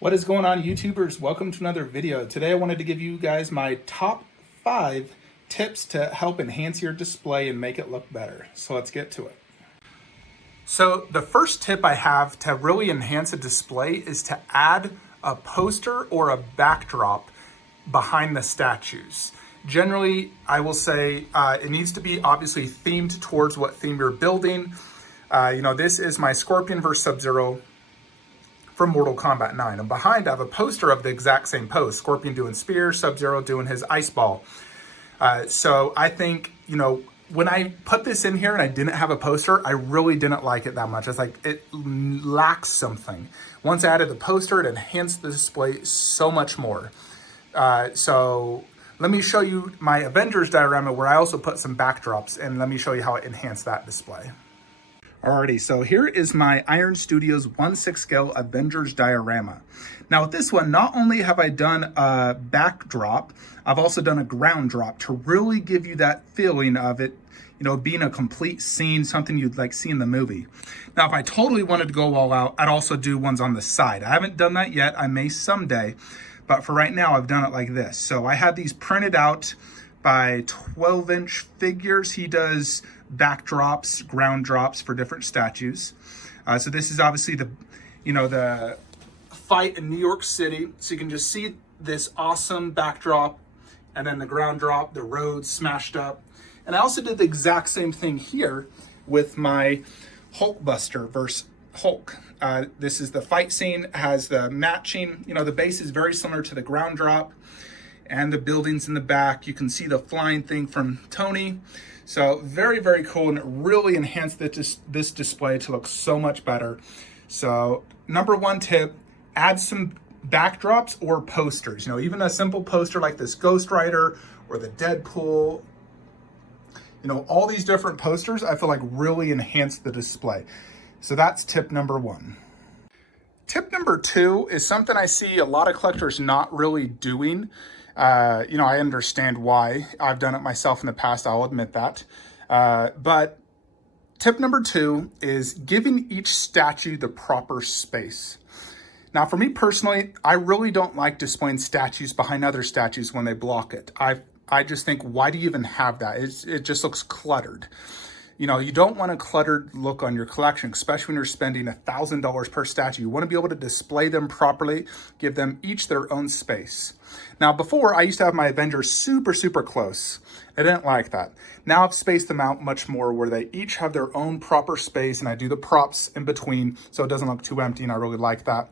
What is going on, YouTubers? Welcome to another video. Today I wanted to give you guys my top 5 tips to help enhance your display and make it look better. So let's get to it. So the first tip I have to really enhance a display is to add a poster or a backdrop behind the statues. Generally, I will say it needs to be obviously themed towards what theme you're building. This is my Scorpion vs. Sub-Zero from Mortal Kombat 9. And behind I have a poster of the exact same pose. Scorpion doing spear, Sub-Zero doing his ice ball. So I think, when I put this in here and I didn't have a poster, I really didn't like it that much. It's like, it lacks something. Once I added the poster, it enhanced the display so much more. So let me show you my Avengers diorama where I also put some backdrops, and let me show you how it enhanced that display. Alrighty, so here is my Iron Studios 1/6 scale Avengers diorama. Now with this one, not only have I done a backdrop, I've also done a ground drop to really give you that feeling of it, being a complete scene, something you'd like see in the movie. Now, if I totally wanted to go all out, I'd also do ones on the side. I haven't done that yet, I may someday, but for right now, I've done it like this. So I had these printed out by 12-inch figures. He does backdrops, ground drops for different statues. So this is obviously the fight in New York City. So you can just see this awesome backdrop, and then the ground drop, the roads smashed up. And I also did the exact same thing here with my Hulkbuster versus Hulk. This is the fight scene, has the matching, the base is very similar to the ground drop, and the buildings in the back. You can see the flying thing from Tony. So very, very cool, and it really enhanced this display to look so much better. So number one tip, add some backdrops or posters. Even a simple poster like this Ghost Rider or the Deadpool, all these different posters I feel like really enhance the display. So that's tip number one. Tip number two is something I see a lot of collectors not really doing. I understand why. I've done it myself in the past, I'll admit that. But tip number two is giving each statue the proper space. Now, for me personally, I really don't like displaying statues behind other statues when they block it. I just think, why do you even have that? It just looks cluttered. You don't want a cluttered look on your collection, especially when you're spending $1,000 per statue. You want to be able to display them properly, give them each their own space. Now, before, I used to have my Avengers super, super close. I didn't like that. Now I've spaced them out much more where they each have their own proper space, and I do the props in between so it doesn't look too empty, and I really like that.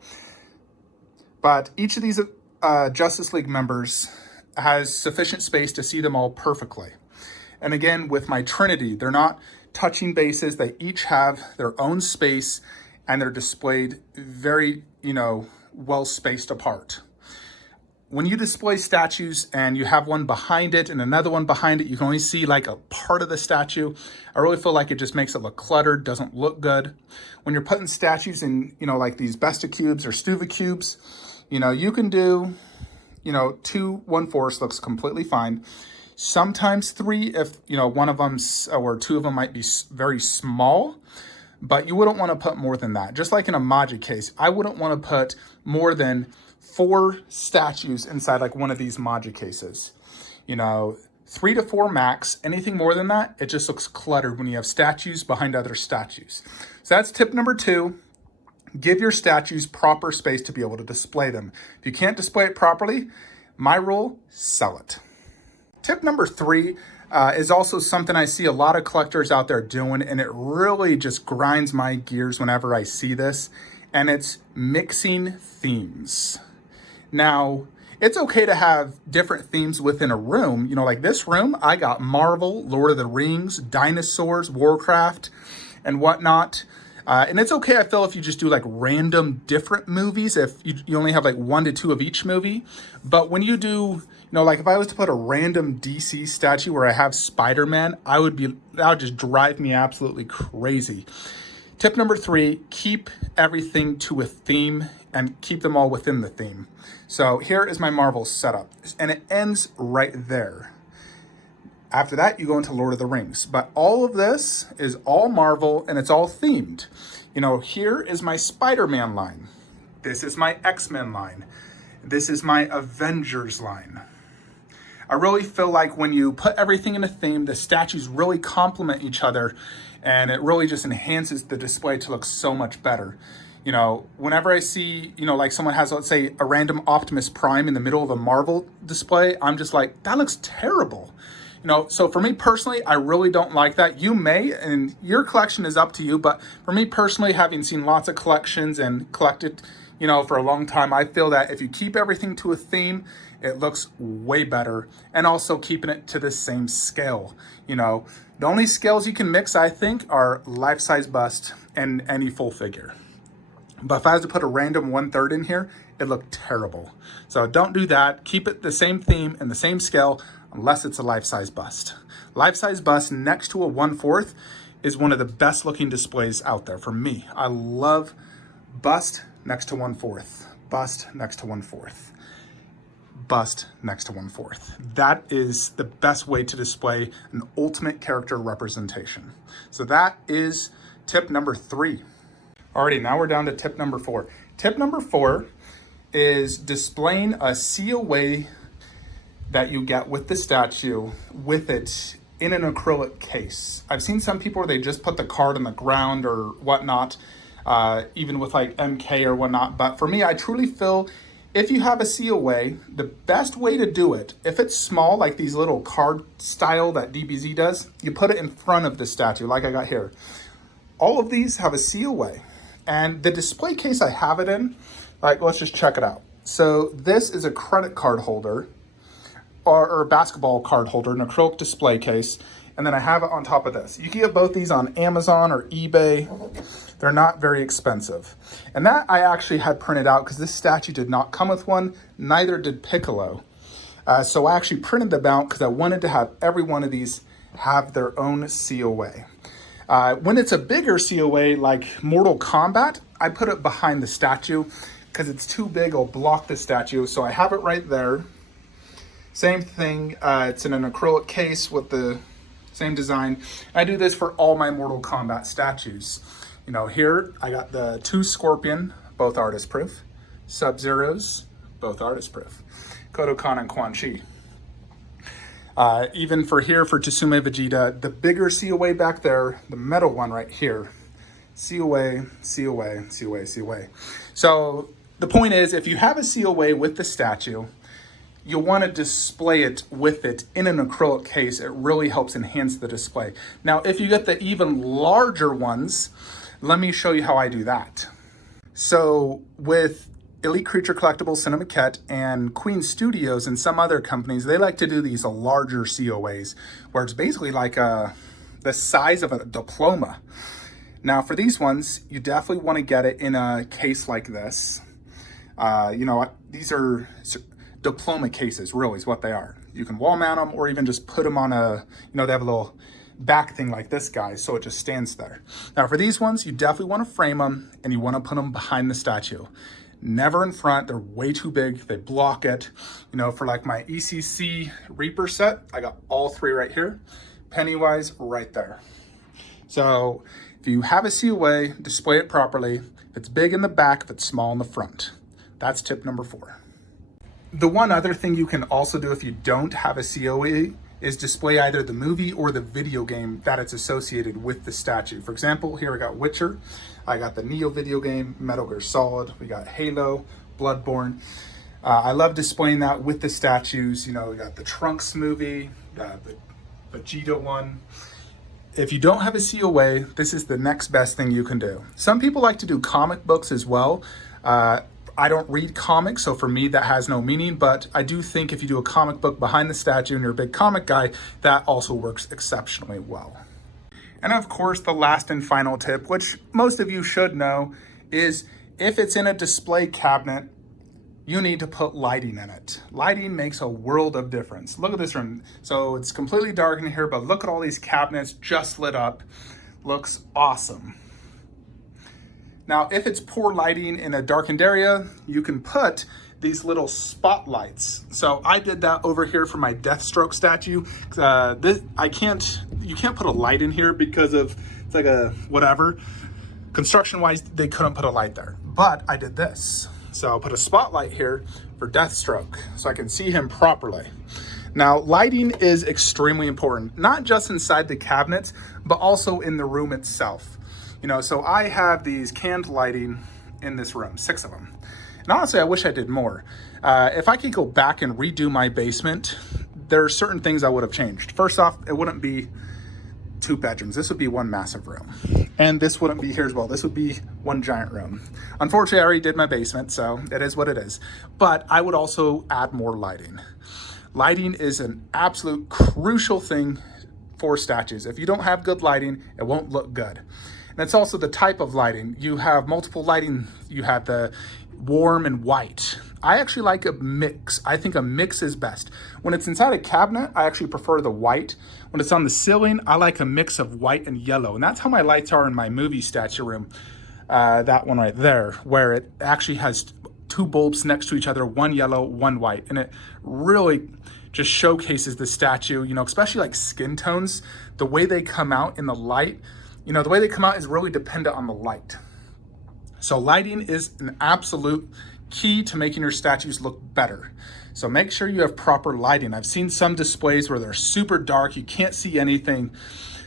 But each of these Justice League members has sufficient space to see them all perfectly. And again, with my Trinity, they're not touching bases. They each have their own space, and they're displayed very, well spaced apart. When you display statues and you have one behind it and another one behind it, you can only see like a part of the statue. I really feel like it just makes it look cluttered, doesn't look good. When you're putting statues in, like these Besta cubes or Stuva cubes, you can do, 2 1/4 looks completely fine. Sometimes 3 if, one of them or 2 of them might be very small, but you wouldn't want to put more than that. Just like in a Maji case, I wouldn't want to put more than 4 statues inside like one of these Maji cases. 3 to 4 max. Anything more than that, it just looks cluttered when you have statues behind other statues. So that's tip number 2. Give your statues proper space to be able to display them. If you can't display it properly, my rule, sell it. Tip number 3 is also something I see a lot of collectors out there doing, and it really just grinds my gears whenever I see this, and it's mixing themes. Now, it's okay to have different themes within a room. Like this room, I got Marvel, Lord of the Rings, dinosaurs, Warcraft, and whatnot. And it's okay, I feel, if you just do like random different movies, if you only have like 1 to 2 of each movie. But when you do, like if I was to put a random DC statue where I have Spider-Man, that would just drive me absolutely crazy. Tip number 3, keep everything to a theme and keep them all within the theme. So here is my Marvel setup, and it ends right there. After that, you go into Lord of the Rings. But all of this is all Marvel, and it's all themed. Here is my Spider-Man line. This is my X-Men line. This is my Avengers line. I really feel like when you put everything in a theme, the statues really complement each other, and it really just enhances the display to look so much better. You know, whenever I see, you know, like someone has, let's say, a random Optimus Prime in the middle of a Marvel display, I'm just like, that looks terrible. You know, so for me personally, I really don't like that. You may, and your collection is up to you, but for me personally, having seen lots of collections and collected, you know, for a long time, I feel that if you keep everything to a theme, it looks way better, and also keeping it to the same scale. You know, the only scales you can mix, I think, are life-size bust and any full figure. But if I was to put a random 1/3 in here, it looked terrible. So don't do that. Keep it the same theme and the same scale, unless it's a life-size bust. Life-size bust next to a 1/4 is one of the best looking displays out there for me. I love bust next to 1/4, bust next to 1/4, bust next to 1/4. That is the best way to display an ultimate character representation. So that is tip number 3. Alrighty, now we're down to tip number 4. Tip number 4 is displaying a COA that you get with the statue with it in an acrylic case. I've seen some people where they just put the card on the ground or whatnot, even with like MK or whatnot. But for me, I truly feel if you have a COA, the best way to do it, if it's small, like these little card style that DBZ does, you put it in front of the statue like I got here. All of these have a COA. And the display case I have it in, like, let's just check it out. So this is a credit card holder or a basketball card holder, an acrylic display case. And then I have it on top of this. You can get both these on Amazon or eBay. They're not very expensive. And that I actually had printed out because this statue did not come with one, neither did Piccolo. So I actually printed them out because I wanted to have every one of these have their own COA. When it's a bigger COA like Mortal Kombat, I put it behind the statue because it's too big, it'll block the statue. So I have it right there. Same thing, it's in an acrylic case with the same design. I do this for all my Mortal Kombat statues. You know, here I got the 2 Scorpion, both artist proof. Sub-Zeros, both artist proof. Kodokan and Quan Chi. Even for here, for Tsume Vegeta, the bigger COA back there, the metal one right here, COA, COA, COA, COA. So the point is, if you have a COA with the statue, you'll want to display it with it in an acrylic case. It really helps enhance the display. Now, if you get the even larger ones, let me show you how I do that. So with Elite Creature Collectibles, Cinemaquette, and Queen Studios and some other companies, they like to do these larger COAs where it's basically like the size of a diploma. Now for these ones, you definitely want to get it in a case like this. You know, these are diploma cases, really is what they are. You can wall mount them or even just put them on a, you know, they have a little back thing like this guy, so it just stands there. Now for these ones, you definitely want to frame them and you want to put them behind the statue. Never in front, they're way too big, they block it. You know, for like my ECC Reaper set, I got all 3 right here. Pennywise right there. So if you have a COA, display it properly. If it's big in the back, if it's small in the front. That's tip number 4. The one other thing you can also do if you don't have a COA is display either the movie or the video game that it's associated with the statue. For example, here I got Witcher, I got the Neo video game, Metal Gear Solid, we got Halo, Bloodborne. I love displaying that with the statues. You know, we got the Trunks movie, the Vegeta one. If you don't have a COA, this is the next best thing you can do. Some people like to do comic books as well. I don't read comics, so for me that has no meaning, but I do think if you do a comic book behind the statue and you're a big comic guy, that also works exceptionally well. And of course, the last and final tip, which most of you should know, is if it's in a display cabinet, you need to put lighting in it. Lighting makes a world of difference. Look at this room. So it's completely dark in here, but look at all these cabinets just lit up. Looks awesome. Now, if it's poor lighting in a darkened area, you can put these little spotlights. So I did that over here for my Deathstroke statue. You can't put a light in here because of, it's like a whatever. Construction-wise, they couldn't put a light there, but I did this. So I'll put a spotlight here for Deathstroke so I can see him properly. Now, lighting is extremely important, not just inside the cabinets, but also in the room itself. You know, so I have these canned lighting in this room, 6 of them. And honestly, I wish I did more. If I could go back and redo my basement, there are certain things I would have changed. First off, it wouldn't be 2 bedrooms. This would be 1 massive room. And this wouldn't be here as well. This would be 1 giant room. Unfortunately, I already did my basement, so it is what it is. But I would also add more lighting. Lighting is an absolute crucial thing for statues. If you don't have good lighting, it won't look good. And it's also the type of lighting. You have multiple lighting. You have the warm and white. I actually like a mix. I think a mix is best. When it's inside a cabinet, I actually prefer the white. When it's on the ceiling, I like a mix of white and yellow. And that's how my lights are in my movie statue room. That one right there, where it actually has 2 bulbs next to each other, 1 yellow, 1 white. And it really just showcases the statue, you know, especially like skin tones, the way they come out in the light, you know, the way they come out is really dependent on the light. So lighting is an absolute key to making your statues look better. So make sure you have proper lighting. I've seen some displays where they're super dark, you can't see anything.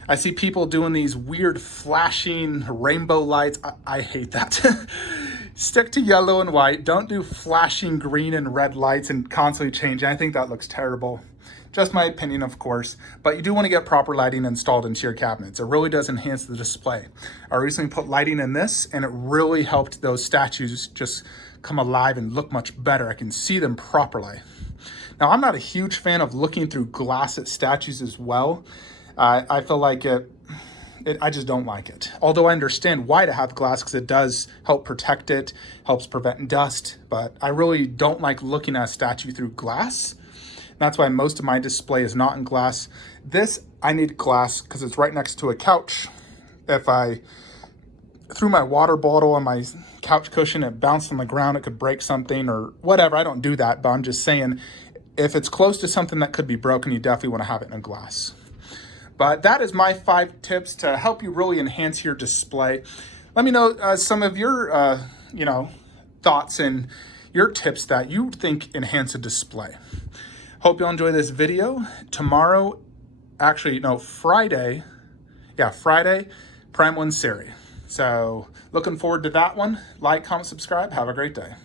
I see people doing these weird flashing rainbow lights. I hate that. Stick to yellow and white. Don't do flashing green and red lights and constantly changing. I think that looks terrible. Just my opinion, of course, but you do want to get proper lighting installed into your cabinets. It really does enhance the display. I recently put lighting in this and it really helped those statues just come alive and look much better. I can see them properly. Now, I'm not a huge fan of looking through glass at statues as well. I feel like I just don't like it. Although I understand why to have glass because it does help protect it, helps prevent dust, but I really don't like looking at a statue through glass. That's why most of my display is not in glass. This, I need glass because it's right next to a couch. If I threw my water bottle on my couch cushion, it bounced on the ground, it could break something or whatever. I don't do that, but I'm just saying, if it's close to something that could be broken, you definitely want to have it in a glass. But that is my 5 tips to help you really enhance your display. Let me know some of your, thoughts and your tips that you think enhance a display. Hope you'll enjoy this video. Tomorrow, Friday, Prime 1 series. So looking forward to that one. Like, comment, subscribe. Have a great day.